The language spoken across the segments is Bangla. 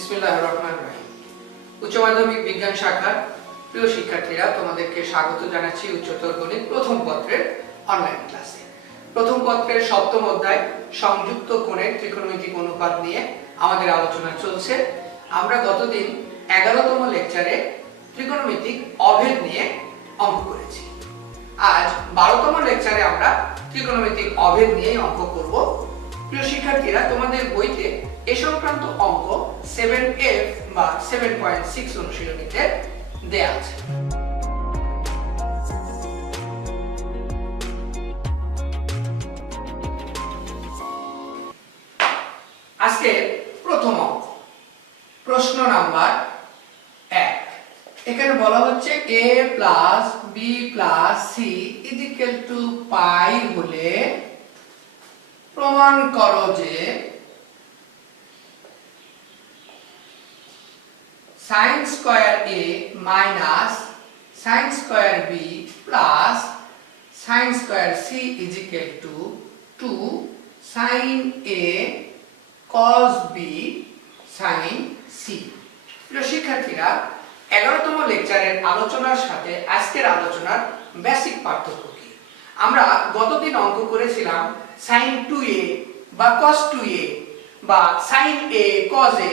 বিসমিল্লাহির রহমানির রহিম। উচ্চ মাধ্যমিক বিজ্ঞান শাখার প্রিয় শিক্ষার্থীরা, তোমাদেরকে স্বাগত জানাচ্ছি উচ্চতর গণিত প্রথম পত্রের অনলাইন ক্লাসে। প্রথম পত্রের সপ্তম অধ্যায় সংযুক্ত কোণের ত্রিকোণমিতিক অনুপাত নিয়ে আমাদের আলোচনা চলছে। আমরা গতদিন 11তম লেকচারে ত্রিকোণমিতিক অভেদ নিয়ে অঙ্ক করেছি। আজ 12তম লেকচারে আমরা ত্রিকোণমিতিক অভেদ নিয়ে অঙ্ক করব। প্রিয় শিক্ষার্থীরা, তোমাদের বইতে এ সংক্রান্ত অঙ্ক 7F বা 7.6 অনুশীলনীতে দেয়া আছে। আজকে প্রথম অঙ্ক, প্রশ্ন নাম্বার 1। এখানে বলা হচ্ছে a plus b plus c equal to pi হলে প্রমাণ করো যে sin square a minus sin square b plus sin square c equal to 2 sin a cos b sin c। প্রিয় শিক্ষার্থীরা, 11তম লেকচারের আলোচনার সাথে আজকের আলোচনার বেসিক পার্থক্য কি? আমরা গতদিন অঙ্ক করেছিলাম sin 2a বা cos 2a বা sin a cos a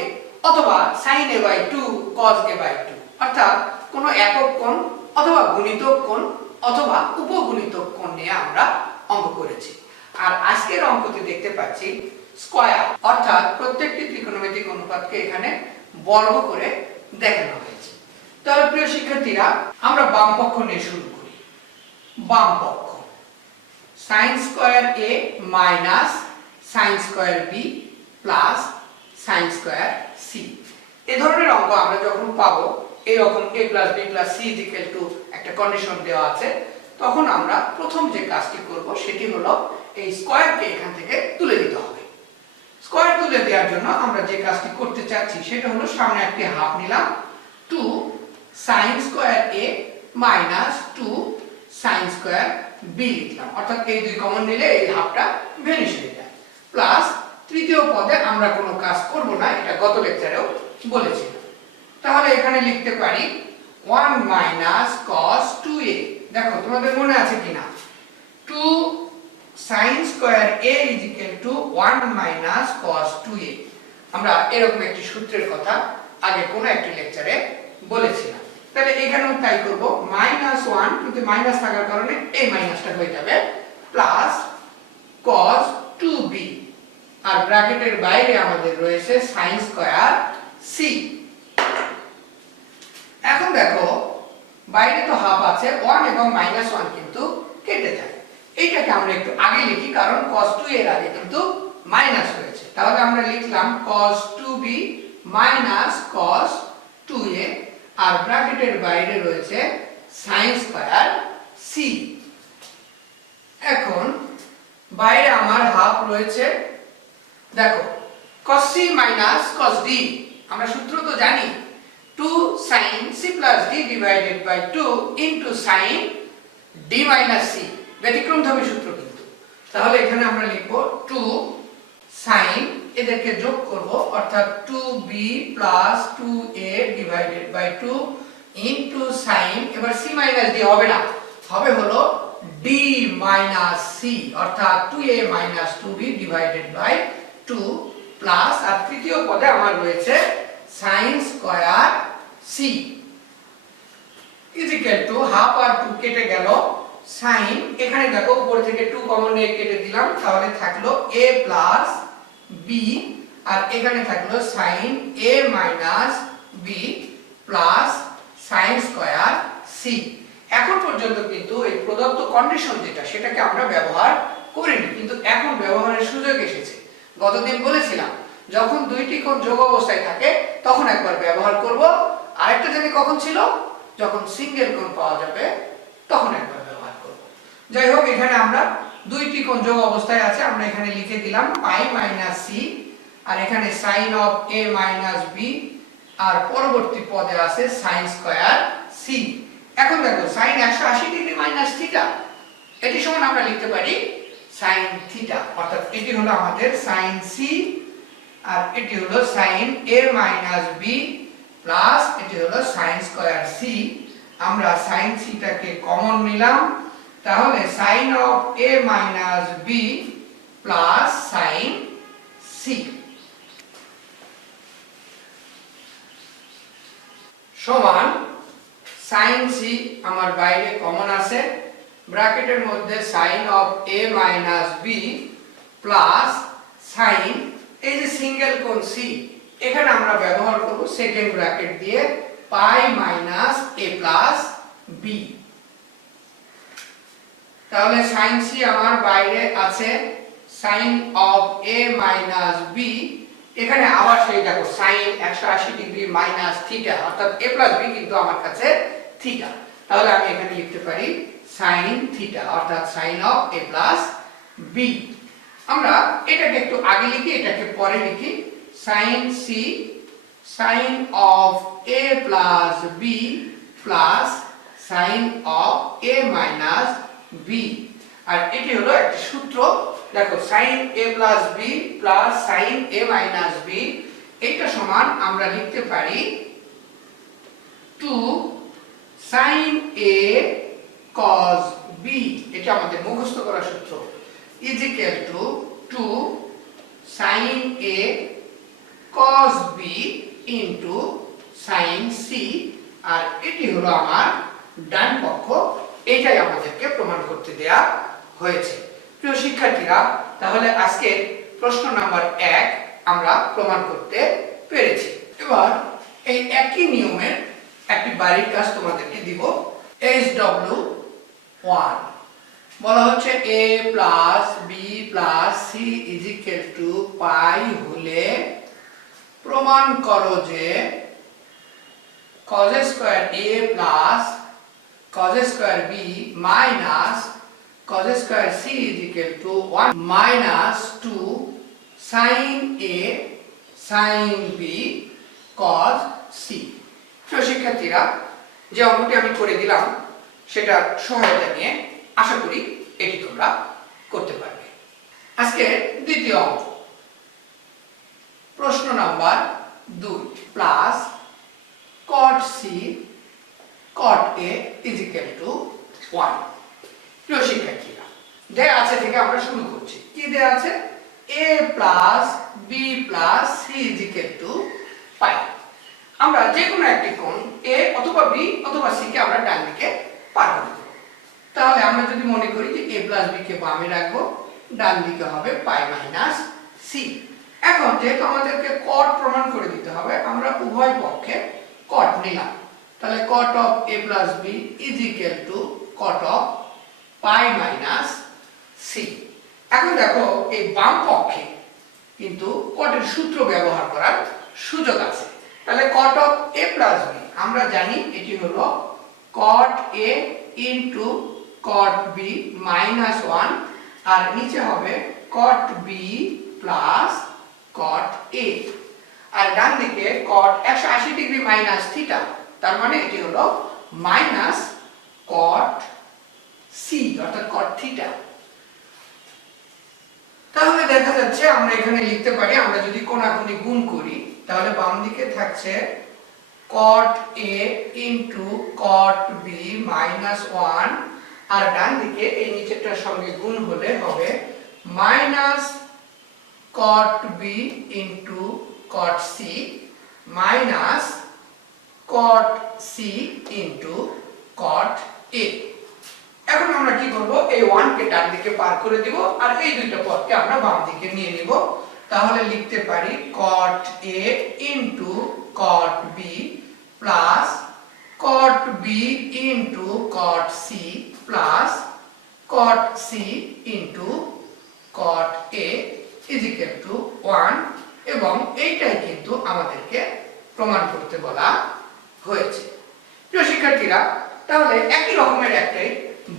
অথবা sin a by 2 cos a by 2, অর্থাৎ কোনো একক কোণ অথবা গুণিতক কোণ অথবা উপগুণিতক কোণ নিয়ে আমরা অঙ্ক করেছি। আর আজকের অঙ্কতে দেখতে পাচ্ছি স্কয়ার, অর্থাৎ প্রত্যেকটি ত্রিকোণমিতিক অনুপাতকে এখানে বর্গ করে দেখানো হয়েছে। তাহলে প্রিয় শিক্ষার্থীরা, আমরা বাম পক্ষ নিয়ে শুরু করি। বাম পক্ষ sin square a minus sin square b plus sin square c। এই ধরনের অঙ্ক আমরা যখন পাবো, এরকম a plus b plus c equal two একটা কন্ডিশন দেওয়া আছে, তখন আমরা প্রথম যে কাজটি করব সেটি হলো এই স্কয়ারকে এখান থেকে তুলে দিতে হবে। স্কয়ার তুলে দেওয়ার জন্য আমরা যে কাজটি করতে চাচ্ছি সেটা হলো সামনে একটি হাফ নিলাম, 2 sin square a minus 2 sin square b লিখলাম, অর্থাৎ এই দুই কমন নিলে এই হাফটা ভ্যানিশ হয়ে যায়। প্লাস তৃতীয় পদে আমরা কোনো কাজ করব না, এটা গত লেকচারেও বলেছিলাম। তাহলে এখানে লিখতে পারি 1 মাইনাস cos 2a। দেখো তোমাদের মনে আছে কিনা, 2 sin square a equal to 1 minus cos 2a। আমরা এরকম একটি সূত্রের কথা আগে কোন একটি লেকচারে বলেছিলাম। তাহলে এখানেও তাই করব, -1 কিন্তু মাইনাস থাকার কারণে এই মাইনাসটা হয়ে যাবে, প্লাস cos 2b, আর ব্র্যাকেটের বাইরে আমাদের রয়েছে sin স্কয়ার c। এখন দেখো বাইরে তো হাফ আছে, 1 এবং -1 কিন্তু কেটে যায়। এইটাকে আমরা একটু আগে লিখি, কারণ cos 2 এর আগে কিন্তু মাইনাস হয়েছে। তাহলে আমরা লিখলাম cos 2b minus cos 2a, আর ব্র্যাকেটের বাইরে রয়েছে sin স্কয়ার c। এখন বাইরে আমার হাফ রয়েছে, দেখো cos c minus cos d, আমরা সূত্র তো জানি, 2 sin c plus d divided by 2 into sin d minus c, ব্যতিক্রমধর্মী সূত্র কিন্তু। তাহলে এখানে আমরা লিখব 2 sin, এদেরকে যোগ করব, অর্থাৎ 2b plus 2a divided by 2 into sin, এবার c minus d হবে না, হবে হলো d minus c, অর্থাৎ 2a minus 2b divided by 2 plus, আর তৃতীয় পদে আমার রয়েছে sin square c equal to half আর 2 কেটে গেল, sin, এখানে দেখো উপর থেকে 2 কমন নিয়ে কেটে দিলাম, তাহলে থাকলো a প্লাস b, আর এখানে থাকলো sin a minus b plus sin square c। এখন পর্যন্ত কিন্তু এই প্রদত্ত কন্ডিশন যেটা, সেটাকে আমরা ব্যবহার করিনি, কিন্তু এখন ব্যবহারের সুযোগ এসেছে। গতদিন বলেছিলাম যখন দুইটি কোণ যোগ অবস্থায় থাকে তখন একবার ব্যবহার করব, আরেকটা জানি কখন ছিল, যখন সিঙ্গেল কোণ পাওয়া যাবে তখন একবার ব্যবহার করব। যাই হোক, এখানে আমরা দুইটি কোণ যোগ অবস্থায় আছে, আমরা এখানে লিখে দিলাম পাই মাইনাস c, আর এখানে sin of a minus b, আর পরবর্তী পদে আছে sin স্কয়ার c। এখন দেখো sin 180 ডিগ্রি মাইনাস থিটা, এটি সমান আমরা লিখতে পারি sin থিটা, অর্থাৎ এটি হলো আমাদের sin c আর এটি হলো sin a minus b plus এটি হলো sin স্কয়ার c। আমরা sin c টাকে কমন নিলাম, তাহলে sin of a minus b plus sin c সমান sin c আমার বাইরে কমন আছে, ব্র্যাকেটের মধ্যে sin of a minus b plus sin, এই যে সিঙ্গেল কোণ c এখানে আমরা ব্যবহার করব সেকেন্ড ব্র্যাকেট দিয়ে পাই মাইনাস a প্লাস b। তাহলে sin c আমার বাইরে আছে sin of a minus b, এখানে আবার সেই দেখো sin 180 ডিগ্রি মাইনাস থিটা অর্থাৎ a প্লাস b কিন্তু আমার কাছে থিটা, তাহলে আমি এখানে লিখতে পারি sin থিটা অর্থাৎ sin of a plus b। আমরা এটাকে একটু আগে লিখি, এটাকে পরে লিখি, sin c sin of a plus b plus sin of a minus b। আর এটি হলো একটা সূত্র, দেখো sin a plus b plus sin a minus b এটা সমান আমরা লিখতে পারি 2 sin a cos b, এটা আমাদের মুখস্থ করা সূত্র, is equal to 2 sin a cos b into sin c। আর এটি হলো আমার ডান পক্ষ, এটাই আমাদেরকে প্রমাণ করতে দেয়া হয়েছে। প্রিয় শিক্ষার্থীরা, তাহলে আজকে প্রশ্ন নাম্বার 1 আমরা প্রমাণ করতে পেরেছি। এবার এই একই নিয়মের একটি বাড়ির কাজ তোমাদেরকে দিব। SW1 বলা হচ্ছে a plus b plus c is equal to pi হলে প্রমাণ করো যে cos square a plus cos square b minus cos square c is equal to 1 minus 2 sin a sin b cos c। প্রিয় শিক্ষার্থীরা, যে অঙ্কটি আমি করে দিলাম সেটা সহায়তা নিয়ে আশা করি এটি তোমরা করতে পারবে। আজকে দ্বিতীয় অঙ্ক, প্রশ্ন number 2 plus cot c cot a is equal to 1। প্রিয় শিক্ষার্থীরা, দেয়া আছে থেকে আমরা শুরু করছি। কি দেয়া আছে? a plus b plus c is equal to পাই। আমরা যে কোনো একটি কোণ a অথবা b অথবা c কে আমরা ডান দিকে পার করে দেব। তাহলে আমরা যদি মনে করি যে a plus b কে বামে রাখবো, ডান দিকে হবে পাই মাইনাস c। এখন যেহেতু আমাদেরকে cot প্রমাণ করে দিতে হবে, আমরা উভয় পক্ষে cot নিলাম, তাহলে cot of a plus b is equal to cot of pi minus c। এখন দেখো এই বাম পক্ষে কিন্তু cot এর সূত্র ব্যবহার করার সুযোগ আছে, তাহলে cot of a plus b আমরা জানি এটি হলো cot a into cot b minus 1, আর নিচে হবে cot b plus cot a, আর ডান দিকে cot 180 ডিগ্রি মাইনাস থিটা, তার মানে এটি হলো মাইনাস cot c অর্থাৎ cot থিটা। তাহলে দেখা যাচ্ছে আমরা এখানে লিখতে পারি, আমরা যদি কোণাকুণি গুণ করি তাহলে বাম দিকে থাকছে cot a into cot b minus 1, আর ডান দিকে এই নিচেরটার সঙ্গে গুণ হলে হবে minus cot b into cot c minus cot c into cot a। এখন আমরা কি করব? এই 1 কে ডান দিকে পার করে দিব আর এই দুইটা পদকে আমরা বাম দিকে নিয়ে নিব, তাহলে লিখতে পারি cot a into cot b plus cot b into cot c plus cot c into cot a is equal to 1, এবং এইটাই কিন্তু আমাদেরকে প্রমাণ করতে বলা হয়েছে। প্রিয় শিক্ষার্থীরা, তাহলে একই রকমের একটাই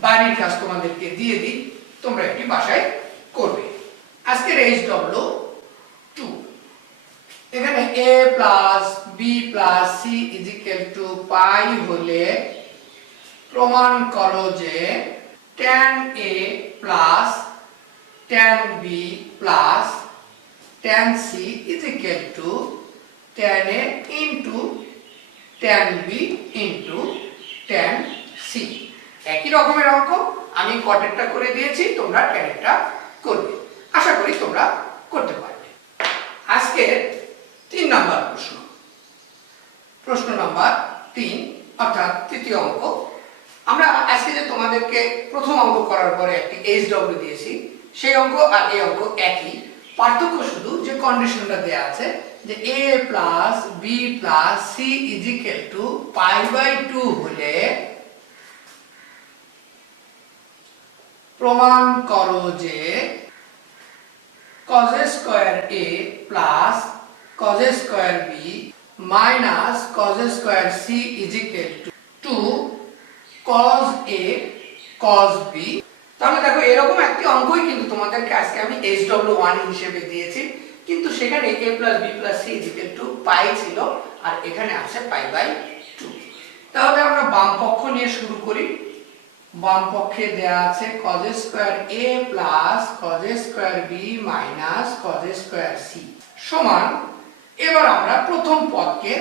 বাড়ির কাজ তোমাদেরকে দিয়ে দিই, তোমরা এটি বাসায় করবে। আজকের SW2, এখানে a plus b plus c is equal to পাই হলে প্রমাণ করো যে tan a plus tan b plus tan c is equal to tan a into tan b into tan c। একই রকমের অঙ্ক আমি কটেরটা করে দিয়েছি, তোমরা ট্যানেরটা করবে। আশা করি তোমরা করতে পারবে। আজকে 3 নাম্বার প্রশ্ন, প্রশ্ন নাম্বার 3 অর্থাৎ তৃতীয় অঙ্ক। আমরা আজকে যে তোমাদেরকে প্রথম অঙ্ক করার পরে একটি HW দিয়েছি, সেই অঙ্ক আর এই অঙ্ক একই, পার্থক্য শুধু যে কন্ডিশনটা দেয়া আছে যে a plus b plus c is equal to π/2 হলে প্রমাণ করো যে cos square a plus cos square b minus cos square c is equal to cos a cos b। তাহলে দেখো এরকম একটি অঙ্কই কিন্তু তোমাদেরকে আজকে আমি HW1 হিসেবে দিয়েছি, কিন্তু সেখানে a plus b plus c is equal to pi ছিল আর এখানে আছে π/2। তাহলে আমরা বাম পক্ষ নিয়ে শুরু করি। বাম পক্ষে দেয়া আছে cos square a plus cos square b minus cos square c সমান, এবার আমরা প্রথম পদকে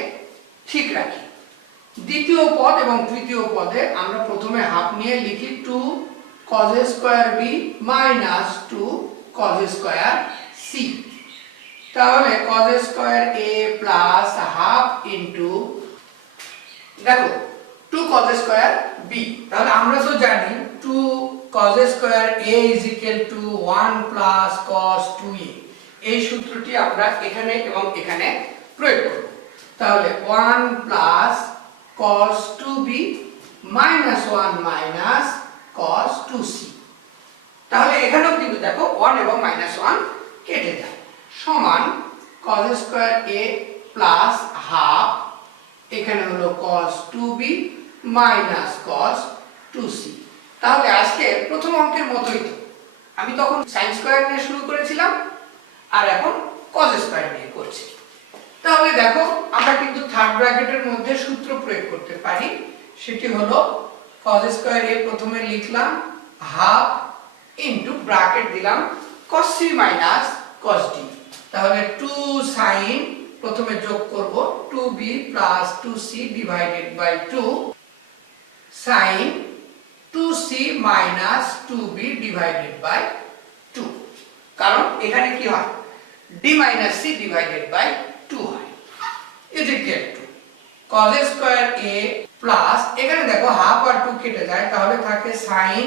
ঠিক রাখি, দ্বিতীয় পদ এবং তৃতীয় পদে আমরা প্রথমে হাফ নিয়ে লিখি 2 cos square b minus 2 cos square c। তাহলে cos square a plus half into দেখো 2 cos স্কয়ার b। তাহলে আমরা তো জানি 2 cos square a is equal to 1 plus cos 2a। এই সূত্রটি আমরা এখানে এবং এখানে প্রয়োগ করব। তাহলে 1 plus cos 2b minus 1 minus cos 2c। তাহলে এখানেও কিন্তু দেখো 1 এবং মাইনাস 1 কেটে যায়, সমান cos square a plus half, এখানে হলো cos 2b minus cos 2c। তাহলে আজকে প্রথম অঙ্কের মতোই তো, আমি তখন sin স্কয়ার নিয়ে শুরু করেছিলাম আর এখন cos স্কয়ার নিয়ে করছি। তাহলে দেখো আমরা কিন্তু থার্ড ব্র্যাকেটের মধ্যে সূত্র প্রয়োগ করতে পারি, সেটি হলো cos স্কয়ার a প্রথমে লিখলাম হাফ ইনটু ব্র্যাকেট দিলাম cos c minus cos d। তাহলে 2 sin প্রথমে যোগ করব 2b plus 2c divided by 2 sin 2c minus 2b divided by 2, কারণ এখানে কি হয় d minus c divided by 2 হয়, is equal to cos square a plus, এখানে দেখো হাফ আর 2 কেটে যায়, তাহলে থাকে sin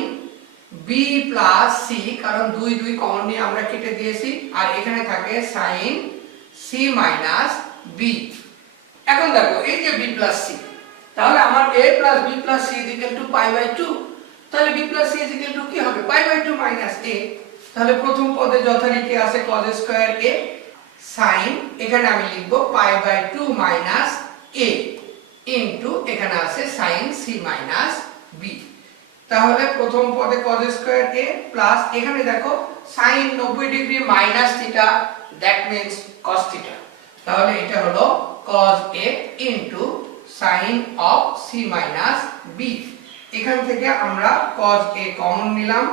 b প্লাস c, কারণ 2 2 কমন নিয়ে আমরা কেটে দিয়েছি, আর এখানে থাকে sin c মাইনাস b। এখন দেখো এই যে b প্লাস c, তাহলে আমার a plus b plus c is equal to π/2। তাহলে b plus c is equal to কি হবে π/2 মাইনাস a। তাহলে প্রথম পদে যথারীতি আছে cos স্কয়ার a sin, এখানে আমি লিখব π/2 মাইনাস a ইনটু এখানে আছে sin c মাইনাস b। তাহলে প্রথম পদে cos স্কয়ার a প্লাস এখানে দেখো sin 90 degree minus theta, that means cos theta. তাহলে এটা হলো cos a into sin of c minus b। এখান থেকে আমরা cos a কমন নিলাম,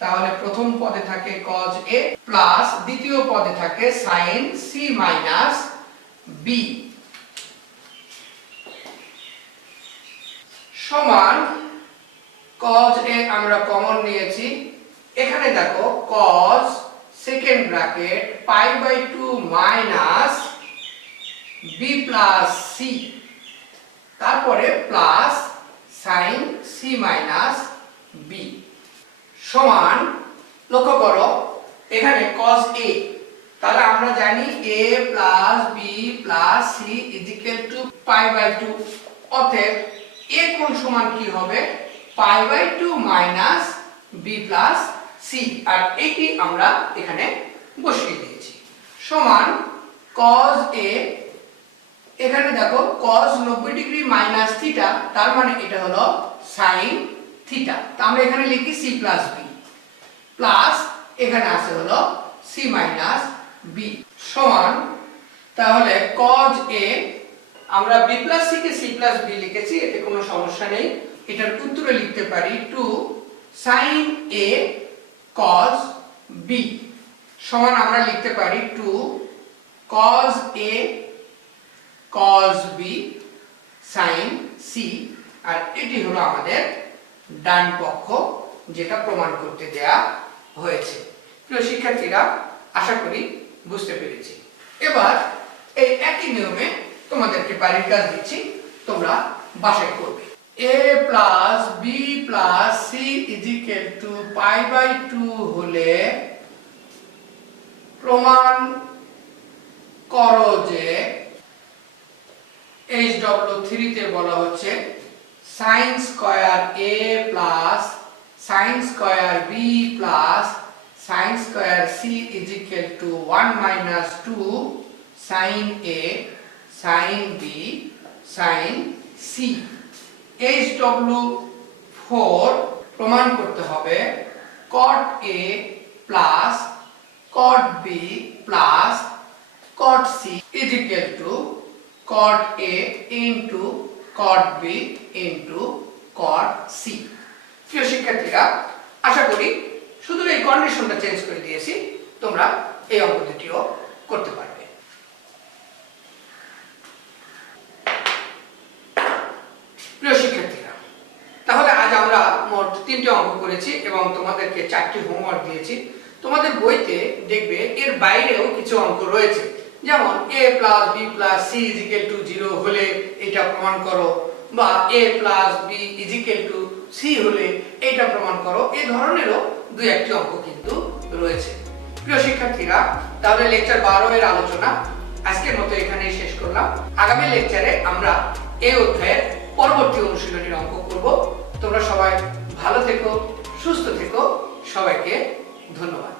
তাহলে প্রথম পদে থাকে cos a প্লাস দ্বিতীয় পদে থাকে sin c মাইনাস b সমান cos a আমরা কমন নিয়েছি, এখানে দেখো cos second bracket π/2 minus b plus c, তারপরে plus sin c minus b সমান, লক্ষ্য করো এখানে cos a, তাহলে আমরা জানি a plus b plus c is equal to π/2, অতএব a কোণ সমান কি হবে π/2 মাইনাস b প্লাস c, আর এটি আমরা এখানে বসিয়ে দিয়েছি, সমান cos a, এখানে দেখো cos 90 ডিগ্রি মাইনাস থিটা, তার মানে এটা হলো sin থিটা। তো আমরা এখানে লিখি c প্লাস b প্লাস এখানে আছে হলো c মাইনাস b সমান, তাহলে cos a আমরা b প্লাস c কে c প্লাস b লিখেছি, এতে কোনো সমস্যা নেই, এটার উত্তরে লিখতে পারি 2 sin a cos b সমান আমরা লিখতে পারি 2 cos A cos B sin C, আর এটি হলো আমাদের ডান পক্ষ, যেটা প্রমাণ করতে দেয়া হয়েছে। প্রিয় শিক্ষার্থীরা, আশা করি বুঝতে পেরেছি। এবার এই একই নিয়মে তোমাদেরকে বাড়ির কাজ দিচ্ছি, তোমরা বাসায় করবে। a plus b plus c is equal to π/2 হলে প্রমাণ করো যে HW3 তে বলা হচ্ছে sin square a plus sin square b plus sin square c is equal to 1 minus 2 sin a sin b sin c। HW4 প্রমাণ করতে হবে cot a plus cot b plus cot c is equal to cot a into cot b into cot c। প্রিয় শিক্ষার্থীরা, আশা করি শুধু এই কন্ডিশনটা চেঞ্জ করে দিয়েছি, তোমরা এই অঙ্ক দুটিও করতে পারবে। প্রিয় শিক্ষার্থীরা, তাহলে আজ আমরা মোট 3টি অঙ্ক করেছি এবং তোমাদেরকে 4টি হোমওয়ার্ক দিয়েছি। তোমাদের বইতে দেখবে এর বাইরেও কিছু অঙ্ক রয়েছে, যেমন a plus b plus c is equal to 0 হলে এটা প্রমাণ করো, বা a plus b is equal to c হলে এটা প্রমাণ করো। এই ধরনেরও দুই একটি অঙ্ক কিন্তু রয়েছে। প্রিয় শিক্ষার্থীরা, তাহলে লেকচার 12 এর আলোচনা আজকের মতো এখানেই শেষ করলাম। আগামী লেকচারে আমরা এই অধ্যায়ের পরবর্তী অনুশীলনীর অঙ্ক করব। তোমরা সবাই ভালো থেকো, সুস্থ থেকো, সবাইকে ধন্যবাদ।